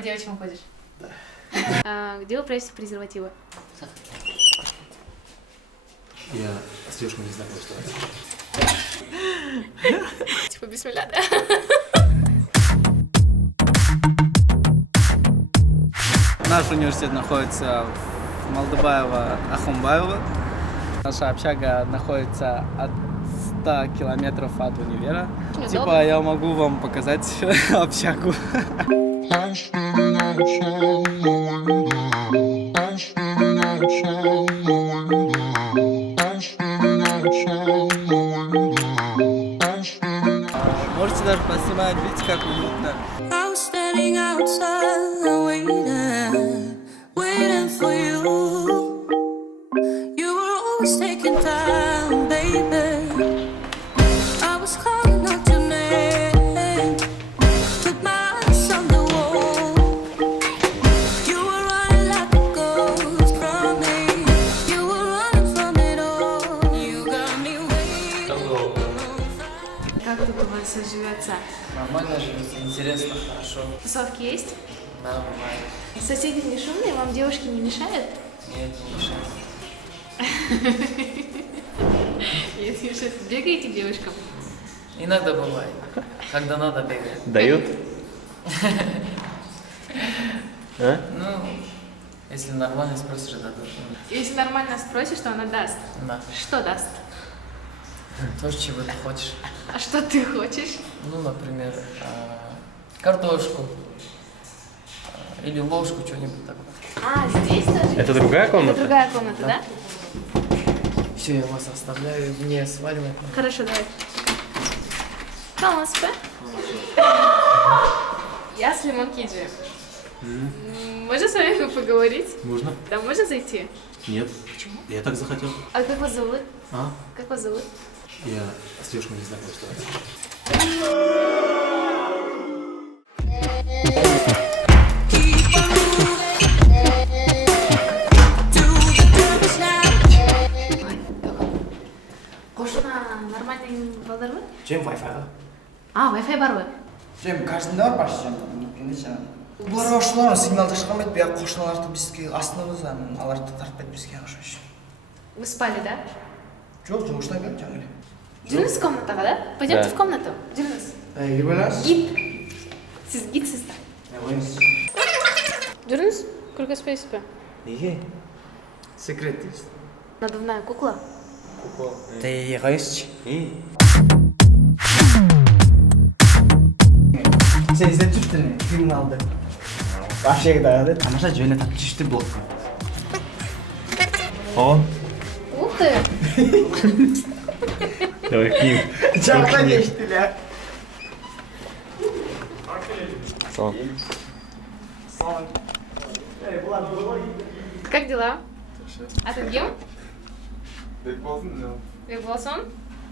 По девочкам ходишь? Да. Где вы прячете презервативы? Я с девушками не знаю, что это. Типа бисмилля, да? Наш университет находится в Малдыбаево-Ахунбаево. Наша общага находится от 100 километров от универа. Типа я могу вам показать общагу. Можете даже поснимать, видите, как уютно. Как тут у вас живется? Нормально живется, интересно, хорошо. Тусовки есть? Да, бывает. Соседи не шумные, вам девушки не мешают? Нет, не мешает. Нет, не мешают. Бегаете к девушкам? Иногда бывает. Когда надо бегать. Дают? А? Ну, если нормально спросишь, дадут. Если нормально спросишь, то она даст. Да. Что даст? То, чего ты хочешь. А что ты хочешь? Ну, например, картошку. Или ложку, что-нибудь такое. А, здесь тоже? Это другая комната? Это другая комната, да? Все, я вас оставляю, мне сваливать. Хорошо, давай. Kalmas be. Я с Лимон Киджи. Можно с вами поговорить? Можно? Да, можно зайти? Нет. Почему? Я так захотел. А как вас зовут? А? Как вас зовут? Я с девушками не знаю, что это. Қошына нормальный балдар ма? Чем Wi-Fi? А, Wi-Fi бар ғой. Чем каждый бар почти. Бұлар ашулар сигналды шығармайды, бия қошыналарды бізге астынымыздан аларды тартпайды бізге ашушы. Вы спали, да? Жоқ, жұмышта бер жаңағы. Жүріңіз комнатаға, да? Пойдемте Да. в комнату. Жүріңіз. Ербалас? Гид. Сіз гидсіз да? Жүріңіз. Көргөспейсіз бе? Неге? Секрет дейсіз. Надувная кукла. Ты қайсыз? Сен іздеп жүрсің не? Криминалды. Ашегі даяды, тамаша жөне тапып жүрсті блокқа. О, Ух ты! давай к ним. Жақта кешті, ля. Салам. Как дела? А ты кем? Бекболсун, да. Бекболсун?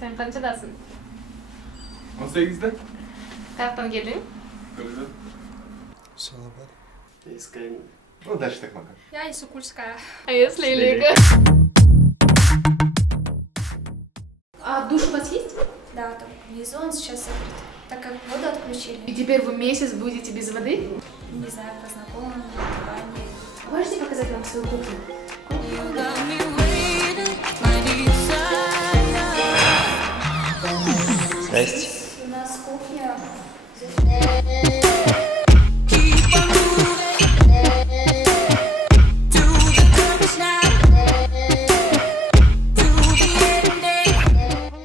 Сен қаншадасың? 18'de. Қаяқтан келдің? Көлді. Саламат. Искренне. Ну, дальше так могу. Я из Сокульская. А если Лига? А душ у вас есть? Да, там внизу он сейчас закрыт, так как воду отключили. И теперь вы месяц будете без воды? Не знаю, по знакомым, компании. Можете показать нам свою кухню? Здрасте. У нас кухня.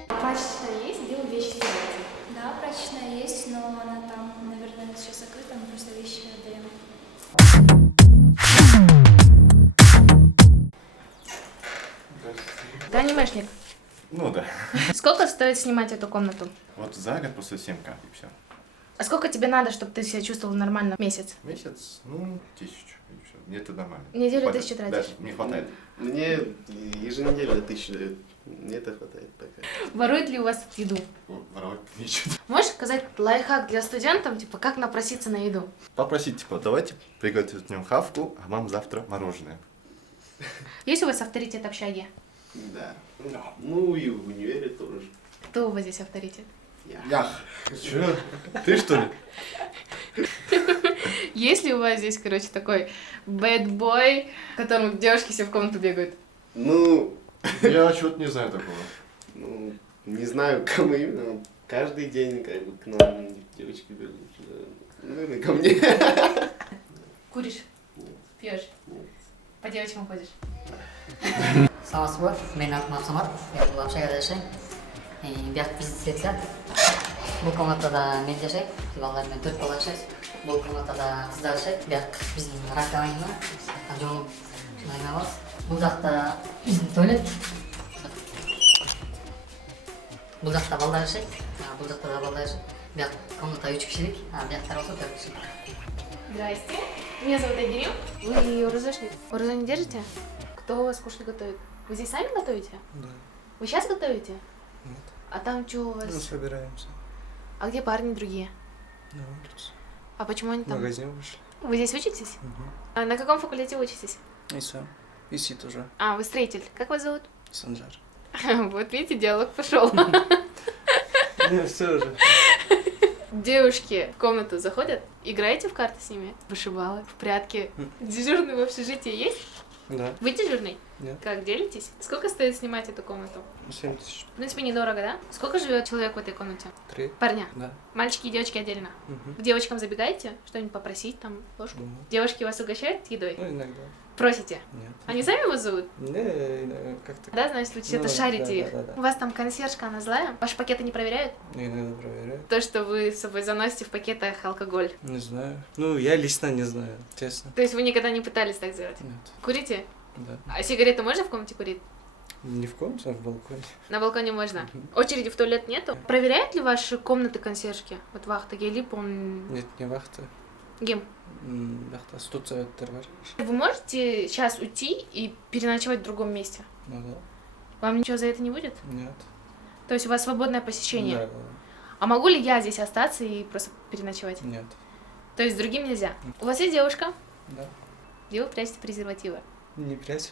Прачечная есть, где вы вещи стираете? Да, прачечная есть, но она там, наверное, сейчас закрыта, мы просто вещи отдаем. Ты анимешник. Ну да. Сколько стоит снимать эту комнату? Вот за год просто 7К и все. А сколько тебе надо, чтобы ты себя чувствовал нормально в месяц? Месяц, ну, 1000 и все. Мне это нормально. Неделю Хватает. 1000 тратишь? Да, мне хватает. Мне еженедельно 1000 дают. Мне это хватает пока. Воруют ли у вас еду? Воровать нечего. Можешь сказать лайфхак для студентов, типа, как напроситься на еду? Попросить, типа, давайте приготовим хавку, а вам завтра мороженое. Есть у вас авторитет общаги? Да. Ну и в универе тоже. Кто у вас здесь авторитет? Ях. Че? Ты что ли? Есть ли у вас здесь, короче, такой bad boy, которому девушки все в комнату бегают? Ну, Я что-то не знаю такого. ну, не знаю, кому именно. но каждый день как бы к нам девочки бегут. Наверное, ко мне. Куришь? Пьешь? По девочкам ходишь? Саламатсыз ба, менің атым Абсамат, мен бұл общагада жашаймын. Бияқ біз сетілет. Бұл комнатада мен жашаймын, балалармен 4 бала жашайды. Бұл комнатада қыздар жашайды. Бияқ біздің раковина, жолым шынайын алабыз. Бұл жақта біздің туалет. Бұл жақта балдар жашайды, бұл жақта да балдар жашайды. Бияқ комната 3 кишилик, бияқтар болса 4 кишилик. Здрасте. Меня зовут Айгерим. Вы урозошник? Урозу не держите? Кто у вас кушать готовит? Вы здесь сами готовите? Да. Вы сейчас готовите? Нет. А там что у вас? Ну, собираемся. А где парни другие? На улицу. А почему они В там? магазин вышли. Вы здесь учитесь? А на каком факультете учитесь? И все. Висит уже. А, вы строитель. Как вас зовут? Санжар. Вот видите, диалог пошел. Не, все уже. Девушки в комнату заходят, играете в карты с ними? Вышибалы, в прятки. Дежурный в общежитии есть? Да. Вы дежурный? Нет. Как, делитесь? Сколько стоит снимать эту комнату? 7 тысяч. В принципе, недорого, да? Сколько живет человек в этой комнате? 3. Парня? Да. Мальчики и девочки отдельно? Угу. К девочкам забегаете? Что-нибудь попросить, там, ложку? Девушки вас угощают едой? Ну, иногда. Просите? Нет. Они сами вас зовут? Не, как-то. Да, значит, вы что-то Ну, шарите да, их. да, да. У вас там консьержка, она злая? Ваши пакеты не проверяют? Иногда проверяют. То, что вы с собой заносите в пакетах алкоголь. Не знаю. Ну, я лично не знаю, честно. То есть вы никогда не пытались так сделать? Нет. Курите? Да. А сигареты можно в комнате курить? Не в комнате, а в балконе. На балконе можно. Очереди в туалет нету? Проверяют ли ваши комнаты консьержки? Вот вахта, гелип, он... Нет, не вахта. Гем. Вахта, стуция бар. Вы можете сейчас уйти и переночевать в другом месте? Ну да. Вам ничего за это не будет? Нет. То есть у вас свободное посещение? Да, да. А могу ли я здесь остаться и просто переночевать? Нет. То есть с другим нельзя? У вас есть девушка? Да. Где вы прячете презервативы? Не прячь,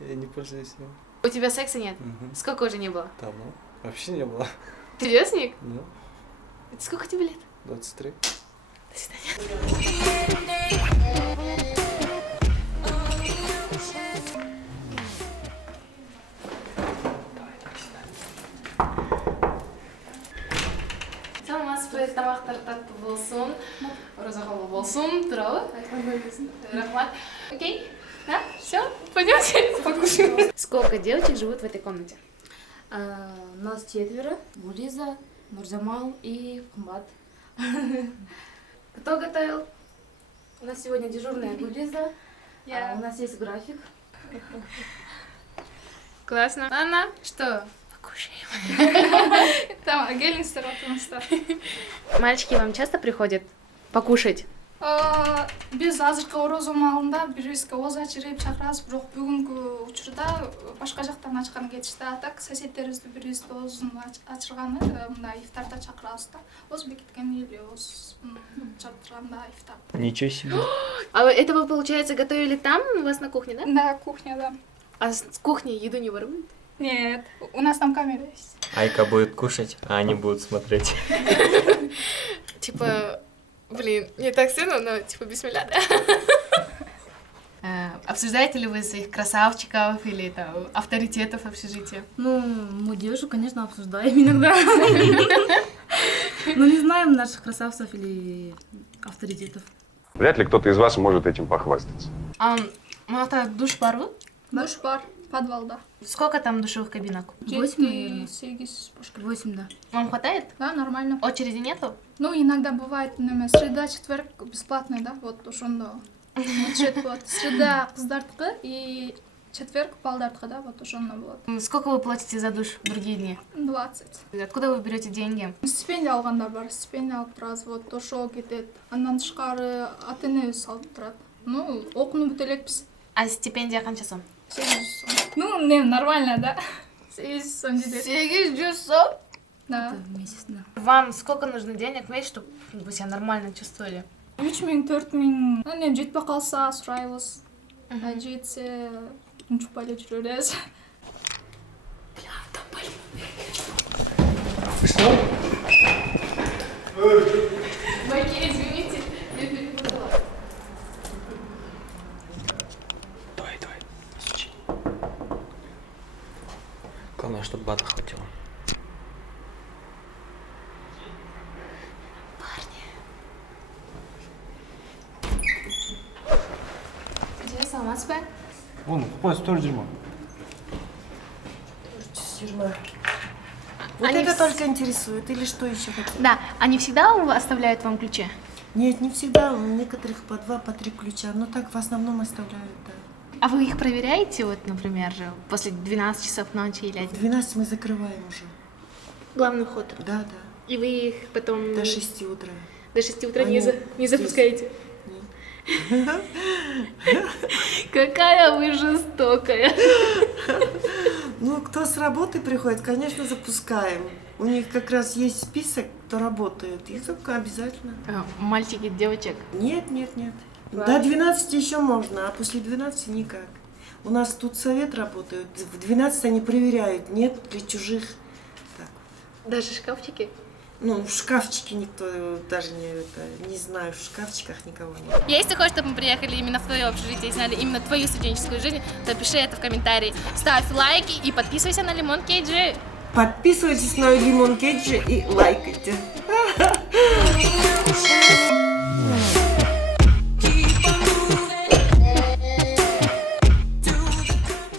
я не пользуюсь им. У тебя секса нет? Угу. Сколько уже не было? Давно. Вообще не было. Ты девственник? Ну, Сколько тебе лет? 23. До свидания. Саламатсызбы, тамақтар татты болсын, роза-қолы болсын, туралы рахмат. Окей? Да? Все? Пойдемте покушаем. Сколько девочек живут в этой комнате? Нас 4. Гулиза, Нурзамал и Кумбат. Кто готовил? У нас сегодня дежурная Гулиза. У нас есть график. Классно. Анна, что? Покушаем. Там отдельный старатымызда. Мальчики вам часто приходят покушать? Биз азыркы орозо маалында бирибизге ооз ачырып чакырабыз, бирок бүгүнкү учурда башка жактан ачкан кетишти. А так соседтерибизди бирибизди оозун ачырганы мындай ифтарда чакырабыз да. Оз бекиткен эле оз чатырганда ифтар. Ничего себе. А это вы, получается, готовили там, у вас на кухне, да? Да, кухня, да. А с кухни еду не воруют? Нет, у нас там камера есть. Айка будет кушать, а они будут смотреть. Типа, блин, не так стыдно, но типа бисмилля, да? Обсуждаете ли вы своих красавчиков или там авторитетов общежития? Ну, мы девушек, конечно, обсуждаем иногда. Но не знаем наших красавцев или авторитетов. Вряд ли кто-то из вас может этим похвастаться. Мата душ бар вы? Душ бар, подвалда. Сколько там душевых кабинок? 8, наверное. 8, да. Вам хватает? Да, нормально. Очереди нету? Ну, иногда бывает, среда, четверг бесплатный, да, вот ошондо. Среда кыздардыкы и четверг балдардыкы, да, вот ошондо болот. Сколько вы платите за душ в другие дни? 20. Откуда вы берете деньги? Стипендия алгандар бар, стипендия алып турабыз, вот ошо кетет. Андан тышкары ата-энебиз салып турат. Ну, окууну бүтө элекпиз. А стипендия канча сом? 800 сом. Ну, не, нормально, да? 800 сом жетет. 800 сом? Да. В месяц, да. Вам сколько нужно денег месяц, чтобы вы себя нормально чувствовали? 3000, 4000. Ну, жетпей калса сурайбыз. Жетсе, унчукпай эле жүрө беребиз. Байки, извините, я перепутала. листопада хватило. Где саламатсыз ба? Вон, купай 100 дерьмо. Вот Они это вс- только интересует, или что еще хотите? Да, они всегда оставляют вам ключи? Нет, не всегда, у некоторых по 2, по 3 ключа, но так в основном оставляют, да. А вы их проверяете, вот, например, же, после 12 часов ночи или В 12 мы закрываем уже. главный вход? Да, да. И вы их потом... До 6 утра. До 6 утра Они не здесь. запускаете? Какая вы жестокая. Ну, кто с работы приходит, конечно, запускаем. У них как раз есть список, кто работает. Их только обязательно. Мальчики, девочек? Нет, нет, нет. Правда? До 12 еще можно, а после 12 никак. У нас тут совет работает. В 12 они проверяют, нет ли чужих. Так. Даже шкафчики? Ну, в шкафчике никто даже не знаю, в шкафчиках никого нет. Если ты хочешь, чтобы мы приехали именно в твое общежитие и знали именно твою студенческую жизнь, то пиши это в комментарии. Ставь лайки и подписывайся на Лимон KG. Подписывайтесь на Лимон Кейджи и лайкайте.